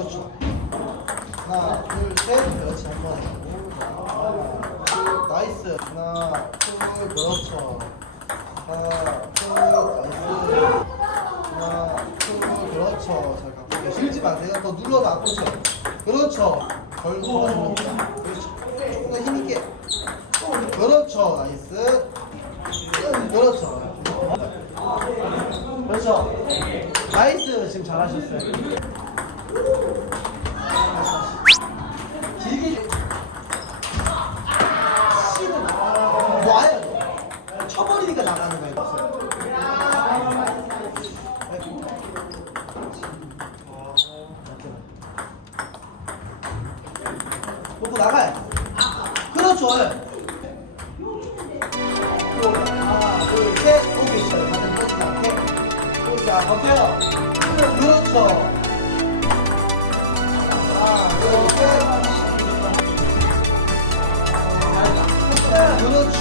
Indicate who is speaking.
Speaker 1: 그렇죠. 하나, 둘, 셋. 그렇지, 한 번. 나이스. 하나, 둘, 그렇죠. 하나, 둘, 나이스. 하나, 둘, 그렇죠. 잘 갖고 계실지 마세요. 더안 꽂혀. 그렇죠. 걸고 가는 그렇죠. 조금 더 힘있게. 그렇죠. 나이스. 그렇죠. 그렇죠. 나이스. 지금 잘하셨어요. 길게 씨는 놔야 돼. 쳐버리니까 나가는 거야. 없어요. 놓고 나가요. 그렇죠. 또 하나, 둘, 셋. 오케이, 저 다들 꺼지지 않게. 자, 버텨요. Unutma